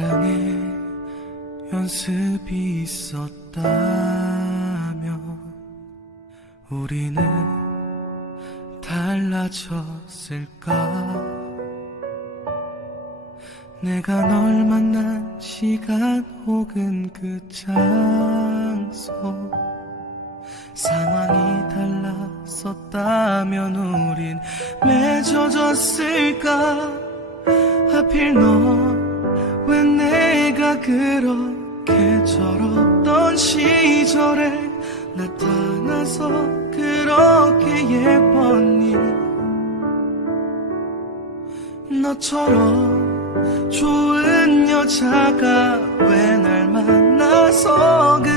사랑의 연습이 있었다면 우리는 달라졌을까? 내가 널 만난 시간 혹은 그 장소? 상황이 달랐었다면 우린 맺어졌을까? 하필 넌 왜 내가 그렇게 절었던 시절에 나타나서 그렇게 예뻤니? 너처럼 좋은 여자가 왜 날 만나서 그